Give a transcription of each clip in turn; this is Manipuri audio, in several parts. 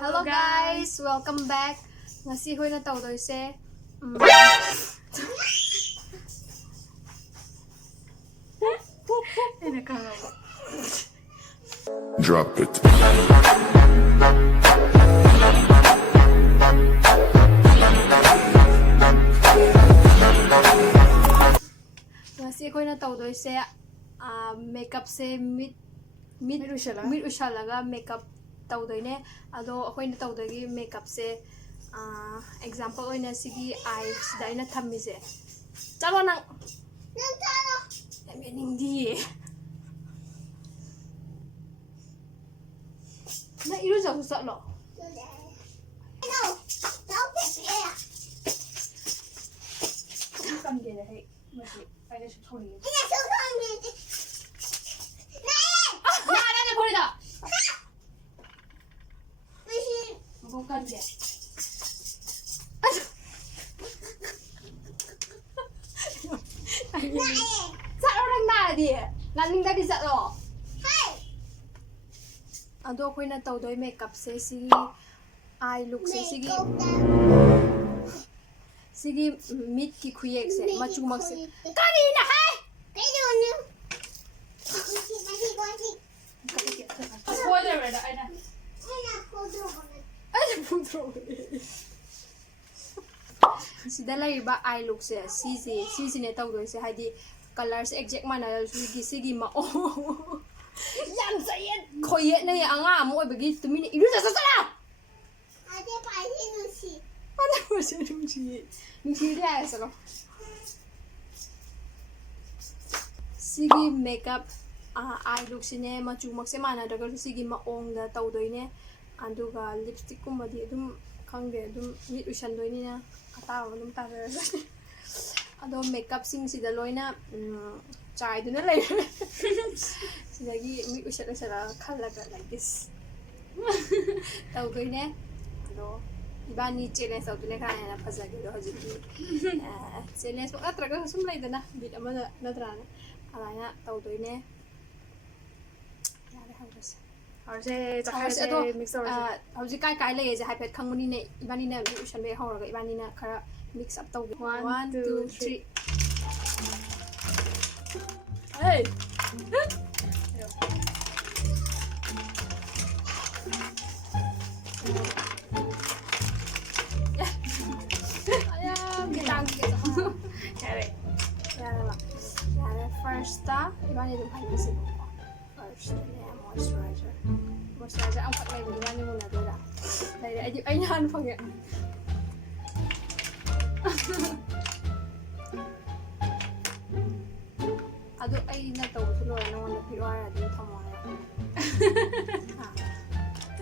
Hello guys, welcome back. Ngasi hoy na tawdoise. Drop it. Ngasi hoy na tawdoise makeup se mid ushalaga makeup tawdoine ado akhoi na tawdogi makeup se example oina sigi eyes da ina thamise chalo nang chalo meaning di na iru jagu salo kam ge le hai masi ai shu thoni bukan dia. Sat orang na dia. Laning tadi sat lo. Hai. Ado ko na tawdoy makeup se sige eye look se sige mid ki khuyek se machu mak se. Kani na hai. Kayo ni. Spoiler ada ana. Sida laiba eye look se si ne tawdoi se haidi colors exact mana sigi ma o yam sayet khoyet na anga mo bagi tumini iru sa sala ade pai nusi dia salo sigi makeup eye look sine machu mak se mana daga sigi ma ong da tawdoi ne aduga lipstick kumadi adum khangde adum mid ushandoi na ata adum ta ado makeup sing sida loina chai duna lai sidagi mid ushala khalaga like this tawdoi ne ado ibani challenge tawdune kana phasagi do hajiki challenge ko atraga sum lai dana bit amada nadrana alana tawdoi ne yare hawras hꯧजिक काय लगे जे हाइपेट खंगमनी ने इबानी ने उशन बे हौरगा इबानी ना खरा मिक्स अप तौ 1 2 3 hey ayam bitang gitu ya first ibani dum hai sih first moisturizer ang patlay mo ni muna dira dahil ay yan pag ado ay nataw tuloy na wala piwara din tamaya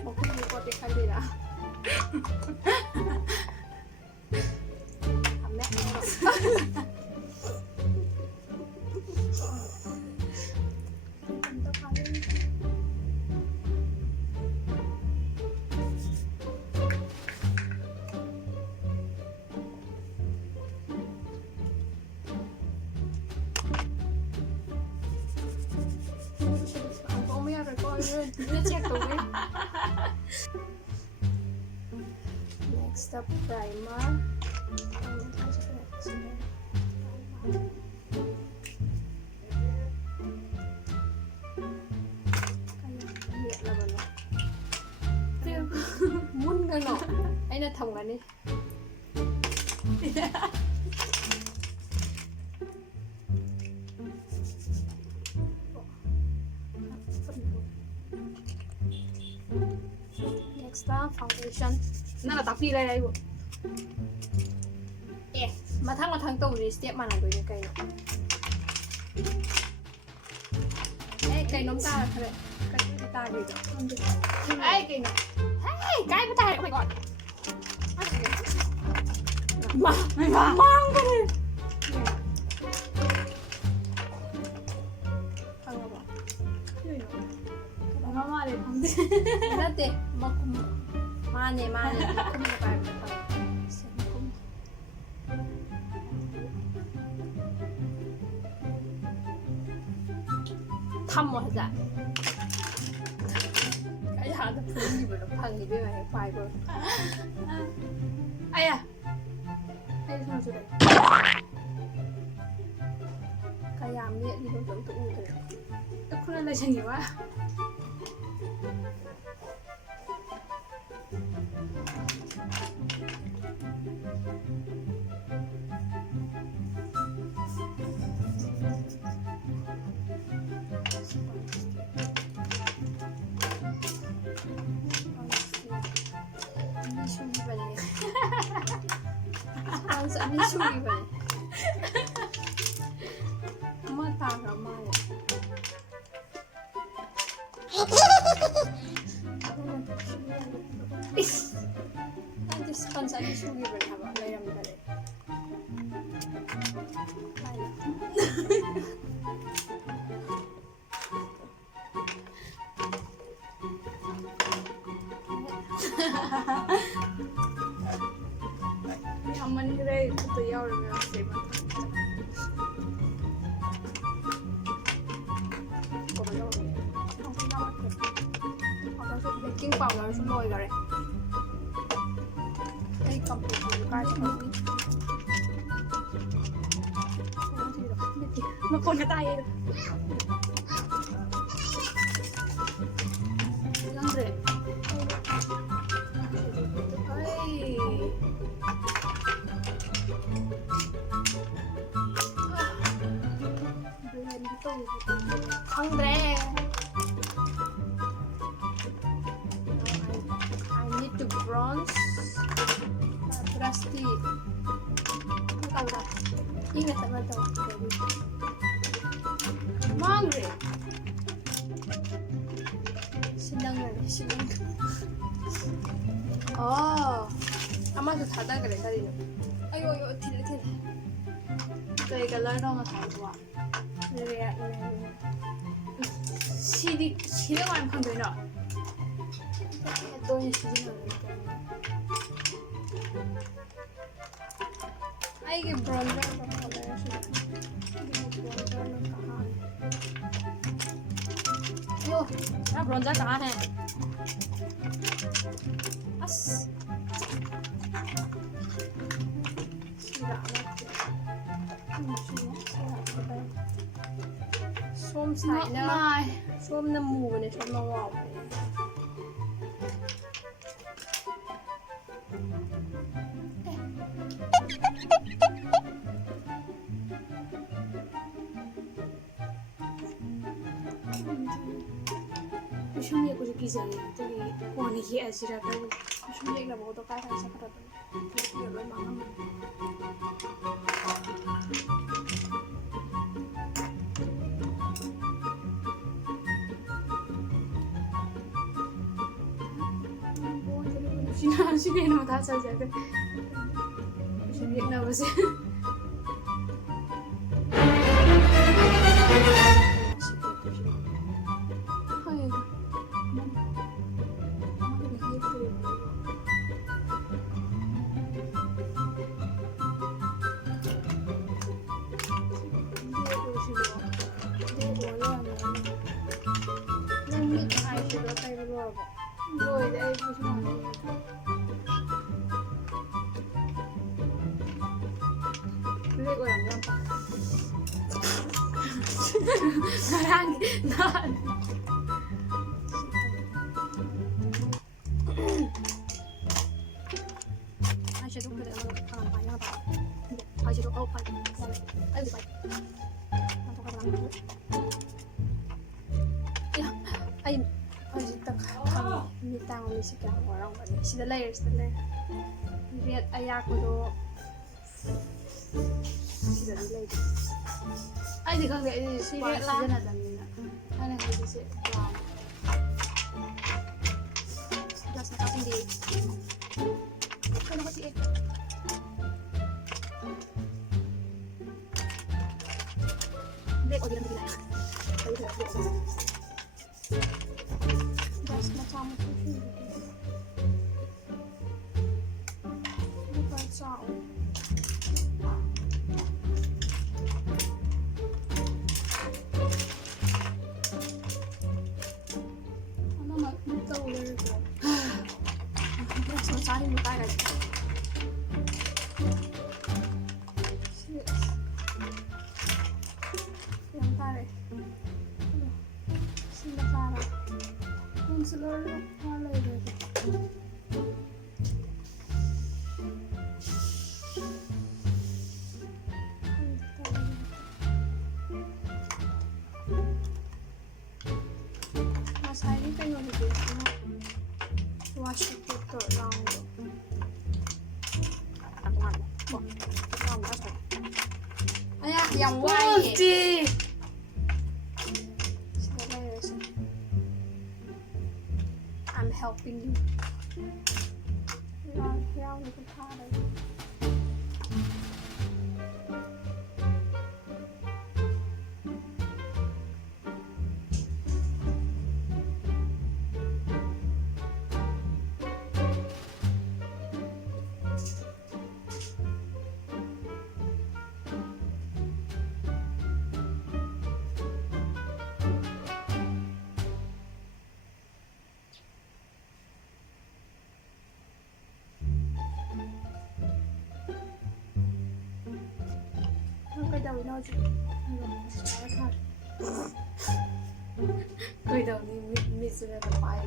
okay ko te kandira ame next up primer mun gano ay na thong gani next foundation na tapi lai bu mathang tau ni step mana doi ni kai kai nom ta khare kai ta đi kai nom cái bữa tay oh my god mang cái này mama deh nanti mau mana tham một dạ cái ꯅꯥꯗ ꯐꯨꯟꯈꯤꯕꯗꯣ ꯐꯪꯈꯤꯕꯩ ꯍꯦꯛ ꯄꯥꯏꯕ ꯑꯌꯥ ꯑꯩ ꯁꯣꯝꯁꯨ ꯂꯩ ꯀꯌꯥꯝ ꯃꯦꯠꯂꯤꯕꯁꯨ ꯑꯝꯇ ꯎꯗ꯭ꯔꯦ ꯈꯨꯠꯅ ꯂꯩꯁꯟꯈꯤꯕ Ani sugi ba? Mata ka maya. Nanti spons ani sugi ba haba layram dare. Aman khre to yaur me ase ma ko ba yaur ko baking powder su loi gare ai complete ka cha ma ko na tai Andre Andre I need to bronze Rusty Tahu ingat sama tahu Mangre Senang Oh Ama tu thada kare tadi ayo thile kai color no ma thai wa red Sidi wan phang doi no to ni sidi no ai ke bronzer ka color bronzer no kahan yo na bronzer kahan hai as Som sai na som na mu ne som na wow Shum ye kuch ki jai to ye kon ye asira ka shum ye na bo to ka sa sakra to ye lo ma Sige no ta sa ja ke shum ye na bo se Sida layer red ayakodo sida layer ai di khang ai si red la na dan na ana ha di se GLAM just na kasing di ano kasi dek odi lang bila ai di just macam tu Ano ma color machari mo tayo guys. Yan tayo. Sila Sara. Consular wala yun. Masaya kayo dito. Wash it to round. Ayan, yang white. I'm helping you. Round with the powder. Quay đầu nó chứ quay đầu đi mình sẽ là phải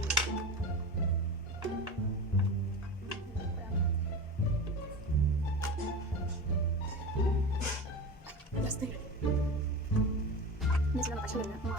Just there. Mình sẽ làm cho mình mà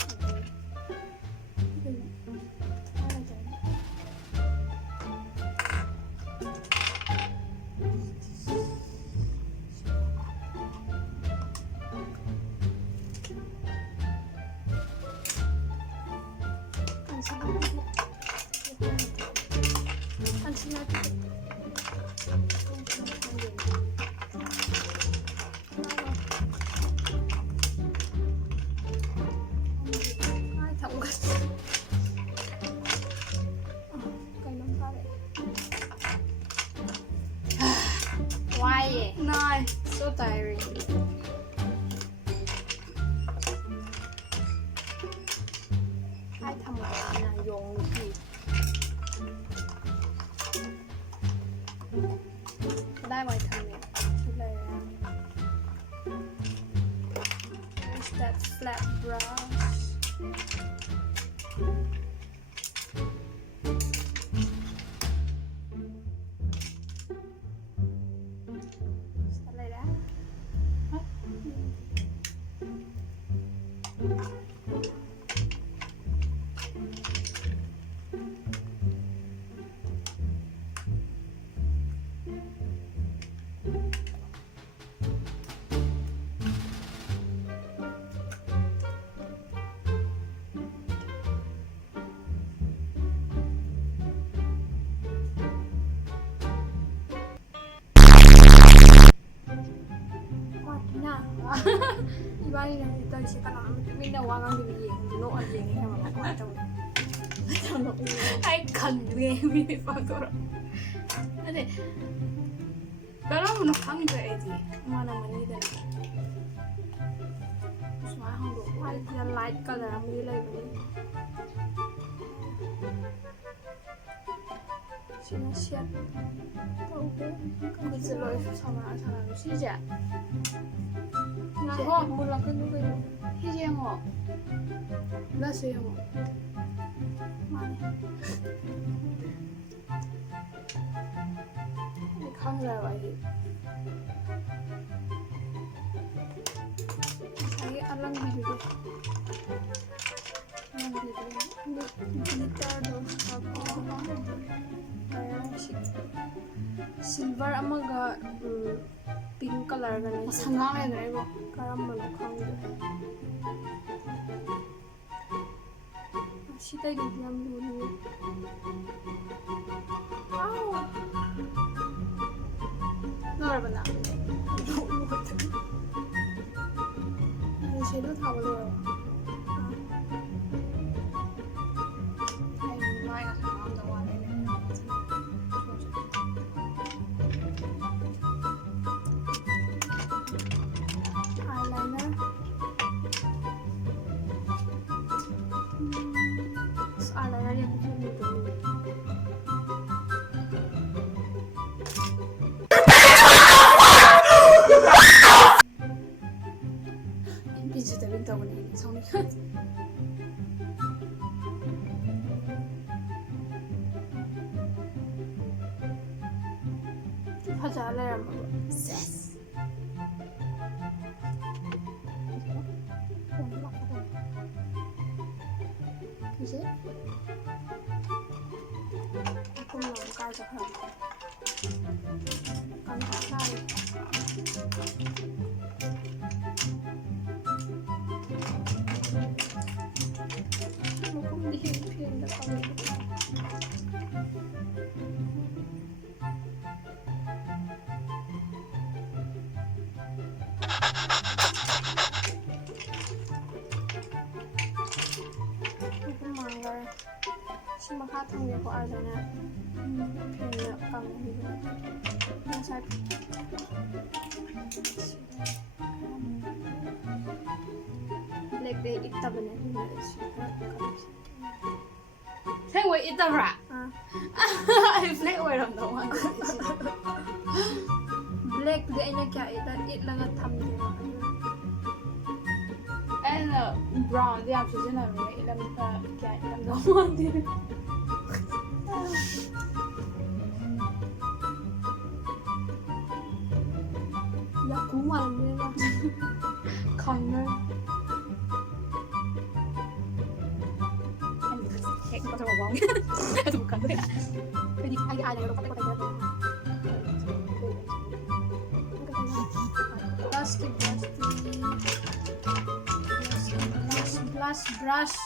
Why? No, so tiring. Ai thầm gọi là dùng gì? Đây mọi thầm này. Where's that flat brush? Ibaratnya itu sih kan mình đâu qua cái gì cũng nấu ăn gì nghe mà phải quan trọng trong nó ai cần nghe mình phải thôi thế kalau mau nongkrong juga itu mana mana itu soalnya kalau light ya light color ambil lagi sini siap tahu kan bisa loh sama sih aja Ngako, mula ka nung kayo. Hiji ngo. Laso yung ngo. Mani. Khra vậy. Saya alang video. Alang video. Guitar do. Silver amaga pink color gani. Sangang na ibo. Karambano khangde. Sitay do yam dulu. Wow. Nora bana. Shadow thao lo. ꯐꯖ ꯂꯩꯔꯝꯃꯕ 이제 이걸로 가져가요. 감사해요. 조금 더 피해인다 심각한 통계고 알잖아. 그냥 강의를 잘 블랙데이 있다 보네. 생왜 있다브라? 아, 블랙 오이란다고 하는데 블랙데 이나 kya itlaga thamde 애는 브라운 대학 주제나면 이름부터 그냥 이름 너무 안 돼. 야 고마운데 강물. 이거 저거 뭐? 해도 못 간대. 그니 아이 아이로 빠뜨고 다녀. 플라스틱 brush.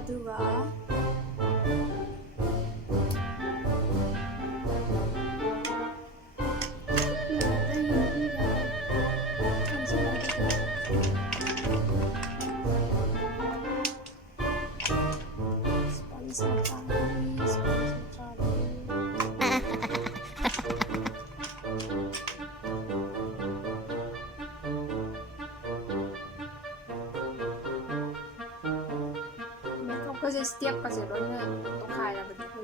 아두가 kasi step kasi ron na itong kaya ba dito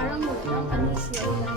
alam mo na ang unusual na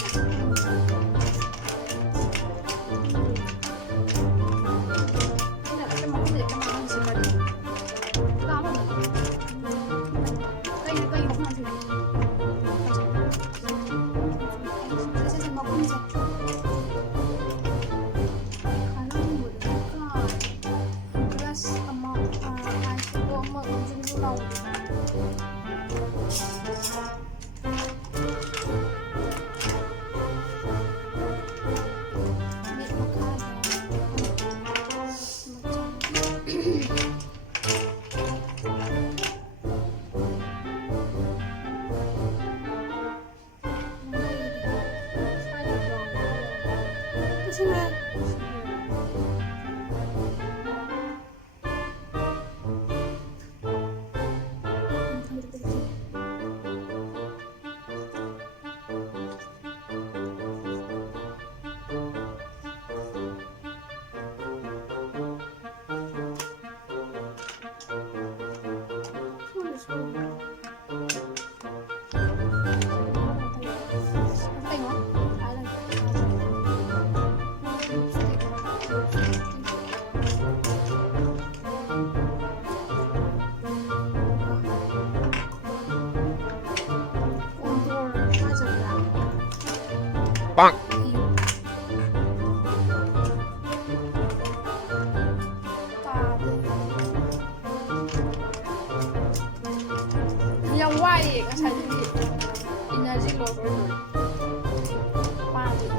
빵! 그냥 와이가 자신이 에너지로 빠지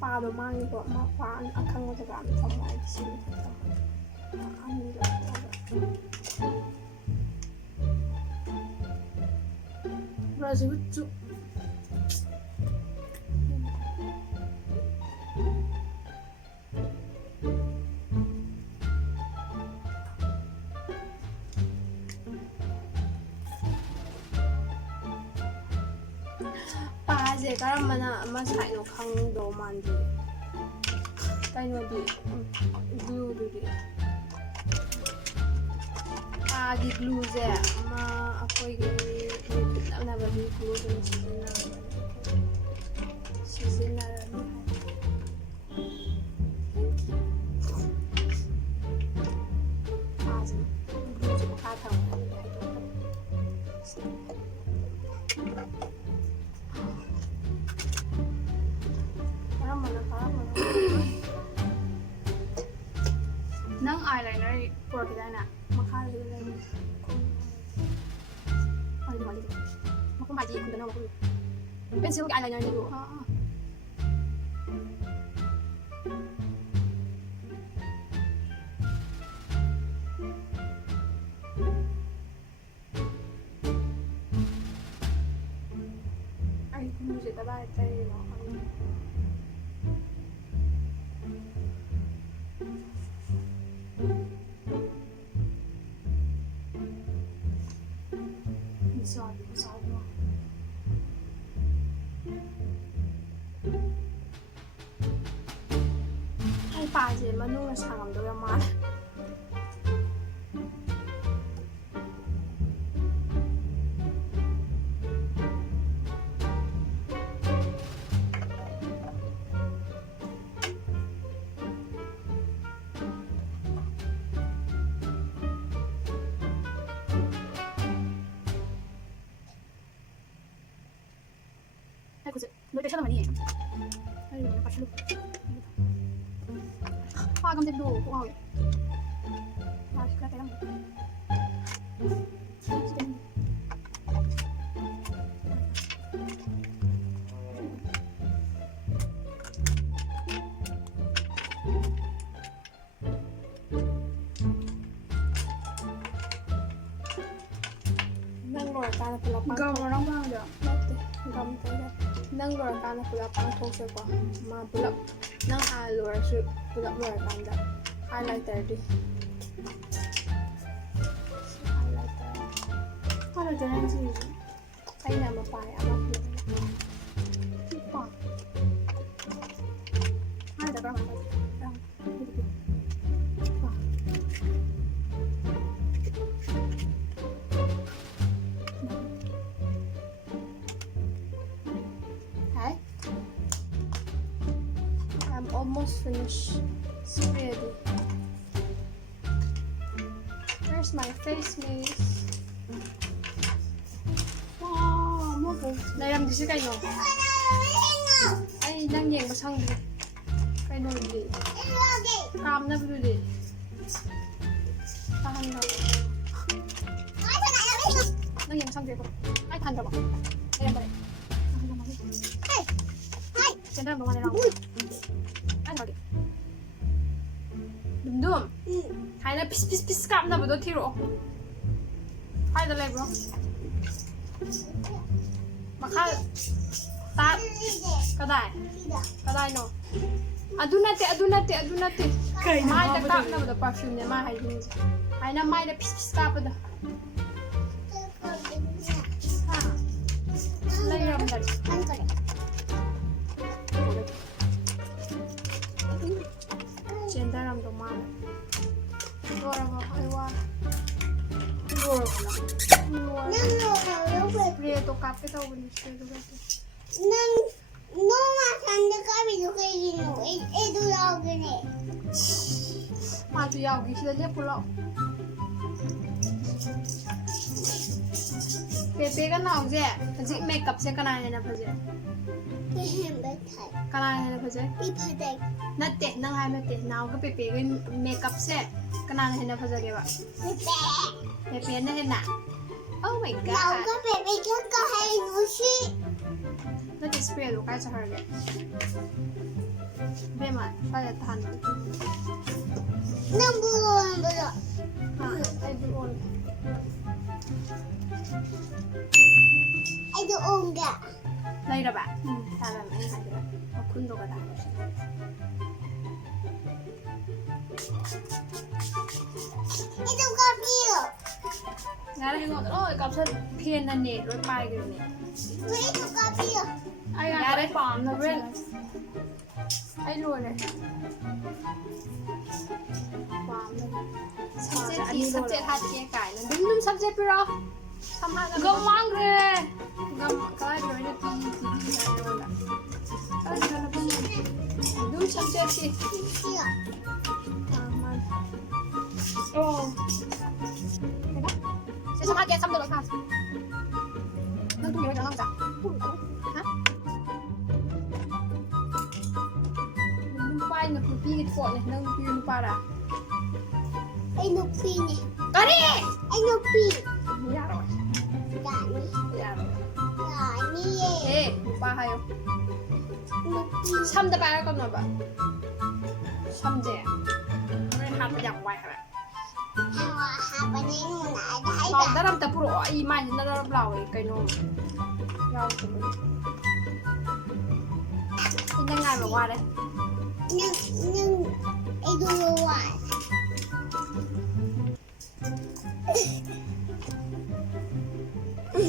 빠도 많이 거 막 빠, 아칸 거다가 안 잡아야 지 브라질 쭉 빠제 가람마나 아마 사이노 강도 만디 까이노디 글루들이 빠디 글루제 아마 아코이게 나나바디 글루들 시즌나라니 빠제 글루제 가타오 nâng eyeliner của cái này nè mà khai rồi đây Thôi đi đi mà không phải gì không cần đâu mà không pencil cái eyeliner này đủ anh không dễ ta bài tay nó Sao đúng không? hay bài gì mà nuôi sản phẩm đâu mà 그치? 너 이때 촬영 아니? 아니 나 같이 화 감정도 고마워. 아 시끄럽다 이런 거. năng rồi ta là phải lọc 이거 뭐랑 하는데? gom tới đây nâng rồi ta là phải lọc bằng không sẽ qua mà phải lọc nâng hai rồi sự phải lọc rồi ta đã highlighter đi highlighter 화를 내는지 tay nào mà phải ăn lọc được 이뻐. 화를 내가 안 봐. I'm almost finished. It's ready. Where's my face mist? 와, 먹어. Này làm gì cái nồi? Anh đang nhìn vào xong đi. Cái nồi gì? Cam nó vừa đi. Ta hành rồi. Đang nhìn xong rồi không? Ai thành rồi không? Đây em đây. Trên đây bằng này nào? Ai rồi? Đúng đúng. Hay là pis pis pis cam nó vừa đôi thi rồi. Hay là bro. Mà khai ta cái này nó adunate mai da cam na da perfume ne mai hay na mai da pis pis ka pa da ha lai ram da chen da ram do ma do ra ma ai wa do ra na spray to kap ke to bani spray to No más grande cabello que vino. Es durado que ne. mà tụi giàu cái gì đấy phụ Pepe cái nào vậy? Chị makeup sẽ cái này là phải gì? Que hem bet hai. Cái này là phải gì? Pi padek. Nát tệ, năng hai nát tệ nào cái Pepe cái makeup sẽ cái này là phải gì vậy? Pepe. Pepe nó thế nào? Oh my god! Now cái pepe cái có hay nushi. Nó chỉ spray được cái cho hơi vậy. Bên mà phải là tàn. Number 온보다. ไอ้ดูโอน 애도 온가. ได้ระบะตาแบบไม่หายไปแล้วเอาขึ้นตัวกระดาษ 애도 가비요. งั้นให้งงโอ้ยกับฉันเพียนนันเนตรถไปกันเนี่ย 왜도 가비요. ไอ้งานได้ปอมนะเว้ย ไอ้รวยเลยความเลยสับเจทาเกียไก่นั่นดึงสับเจไปหรอทำอะไร ก็มั่งเลย ก็ได้ด้วยนะพี่ได้ด้วยละก็ได้แล้วพี่ดึงสับเจสิ 시요. มัน โอ้ ใช้สมาร์ทแกทำตัวละค่ะนั่นตรงนี้ไม่จะต้องจ้ะฮะดึงไฟเนี่ยพี่กิดโกะเนี่ยนั่งพี่ดึงไฟอ่ะ 애도 피네. ก็ดิ 애도 피. ไม่อยากหรอก 야니. ไม่อยากหรอก 야니에. เอ๊ะดูป้าให้อยู่ 애도 피. ช่ำจะไปแล้วกำหนดแบบช่ำเจ๊ไม่ทำมาอย่างไวค่ะแบบ 하와 하바네는 나다 ลอง 이가. ได้รำแต่ปลุกอีมันได้รำเราไก่นมเราเป็นยังไงแบบว่าเลย 능 애도 와.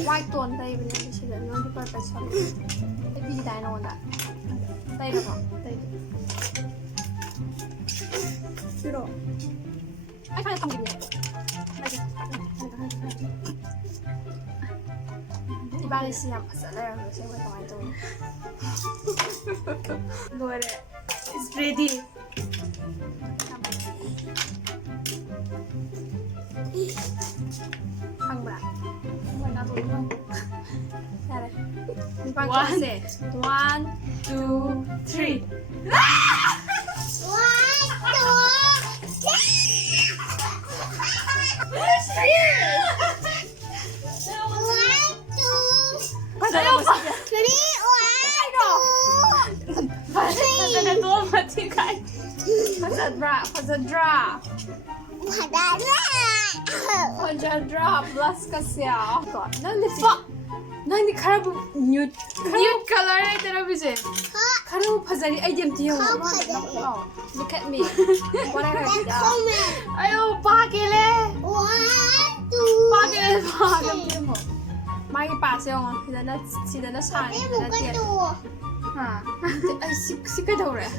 ว่ายตัวได้เป็นยังไงเฉลี่ยนั่นที่ไปช่ำไอ้พี่ได้นอนอ่ะได้หรอได้พี่โรไอ้ใครทำยังไงได้ที่บ้านเลยเสียบเสร็จแล้วเราใช้ไว้ตรงไหนตรง รวยเลย it's ready ข้างแบบเหมือนเอาตัวนี้ใช่เลยมีฟังกันเสร็จ one 2 3 ก็จะเอาไป จะได้ตัวมาที่ใคร ภาษาดราภาษาดราบลัสกาเซียก่อนนั่นเลยสินั่นนี่คาราบุนิว Nude color ได้แต่เราไม่ใช่ คาราบุภาษาไอเดียมเดียวว่าจะต้องเอา look at me what I have done ไอ้โอ้ปาเกเล่ปาเกเล่ปาเกเล่ มากี่ป่าเซียงอ่ะที่นั่นที่นั่นชาที่นั่นเดียร์ฮะไอ้สิกระโดดเลย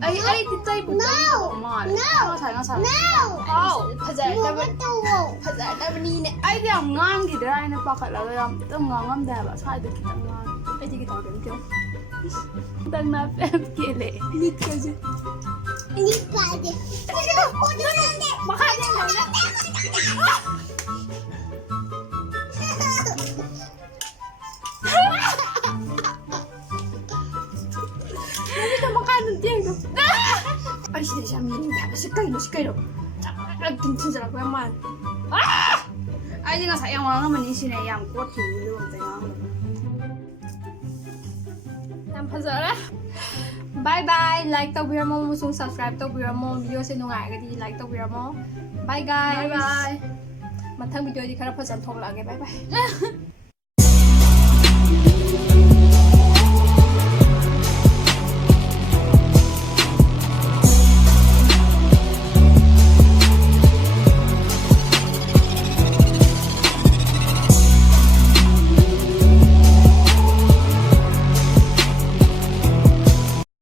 ไอ้ที่ใจบุกมาเราถ่ายเราถ่ายภาษาแต่วันนี้เนี่ยไอ้เรื่องงานกี่ได้นะปากเราเลยต้องงานแบบว่าใช่แต่ต้องงาน ไอ้ที่กี่ตัวเดิมเดียว ตั้งนับเกเร นิดเดียวสิมาฆ่าเนี่ยเหรอเนี่ยนี่จะมาฆ่าหนึ่งเดียวดูあれしでしゃみにしっかりのしっかりの진짜라고 한말 ไอ้ที่เราใส่ยังวางแล้วมันนี่ชิเนี่ยยังกดถือเรื่องแต่งาน 남파서라 바이바이 like the weird mom musung subscribe the weird mom video sẽ nung ngại cái gì like the weird mom bye guys bye bye mà thằng video đi khá là phần thong lại cái bye bye